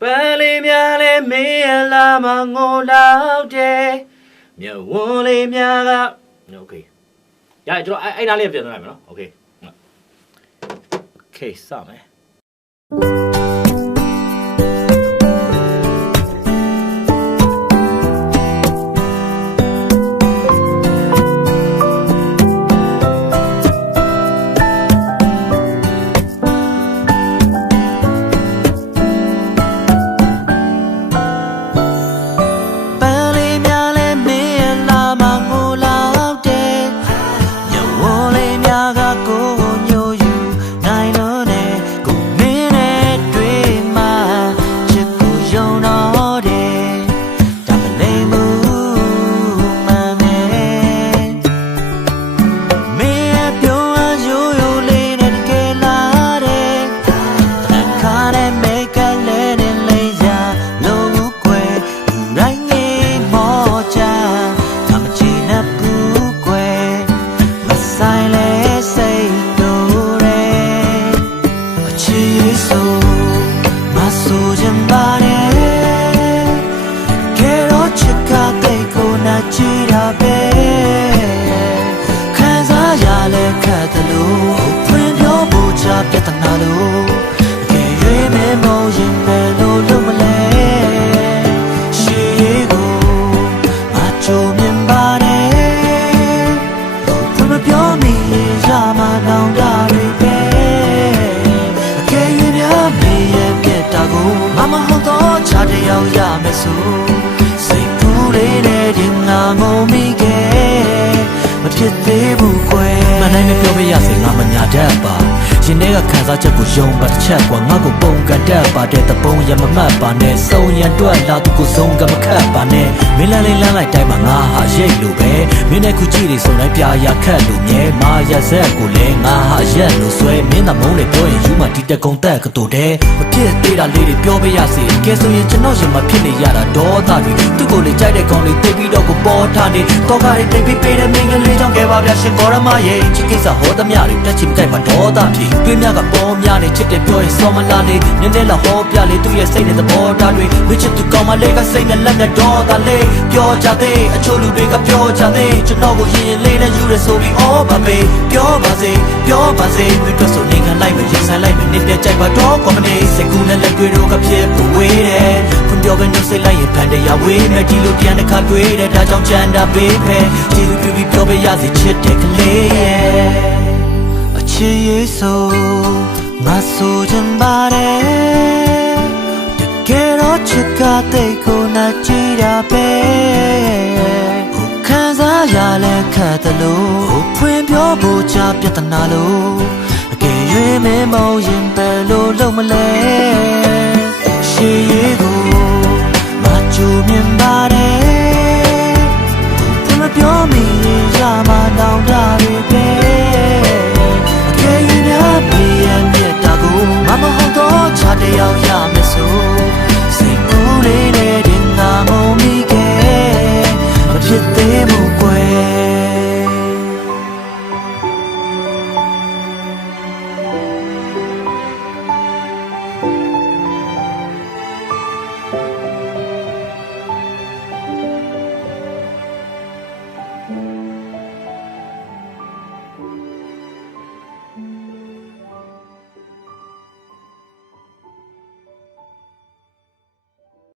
Bali miale me la mangola de me wole miaga okay. Yeah, I don't live there, no? Okay. Okay, some Jinega Kazaja Gujong, but check one Mago Bonga Daba, the Bone Yamamapane, so Yandua Latu Zonga Macapane, Milala like Dimanga, Jelube, Minekuji, so Napia Kalume, Maya Zakule, Maha Jelu, Sway, Mina Mole Boy, Yuma did the contact today. But did a lady Piobiasi, Keso Yanoja Mapini Yada, Dotari, to go to Jadekoni, David Ogobotani, Tokari, David Peter, Mingan, Lidon, Gavashin, Goramaye, Chikis, a Hodamari, touching Dema Dota. တွင်းမြကပေါ်များနေချစ်တဲ့ပြောရင်စောမလာနေနင်းနဲ့လာဟောပြလေသူရဲ့စိတ်နဲ့သဘောထားတွေဝစ်ချစ်သူကောင်းမလေးကစိတ်နဲ့လက်နဲ့တော့တာလေးပြောကြသေးအချို့လူတွေကပြောကြသေးကျွန်တော်ကိုရင်လေးနဲ့ယူရဆိုပြီးအော်ပါပဲပြောပါစေမိတို့ဆိုနေခံလိုက်မရင်ဆိုင်လိုက်မနေပြကြိုက်ပါတော့ကောမနေစိတ်ကူးနဲ့လက်တွေတော့ကဖြစ်ပဝေးတယ်ဖွင့်ပြောပဲနှုတ်ဆက်လိုက်ရင်ဖန်တရားဝေးမယ်ဒီလိုပြန်တစ်ခါတွေ့တယ်ဒါကြောင့်ချမ်းသာပေးပဲကျေးဇူးပြုပြီးပြောပေးရစီချစ်တဲ့ကလေးရဲ့ချစ်ရေးဆိုငါဆိုချင်ပါတယ်တကယ်တော့ချစ်ကတဲ့ကိုနာကြည့်တာပဲခံစားရလဲခတ်တယ်လို့ဖွင့်ပြောဖို့ချပြဿနာလို့အကယ်၍မမောရင်ဘယ်လိုလုပ်မလဲရှေးရေး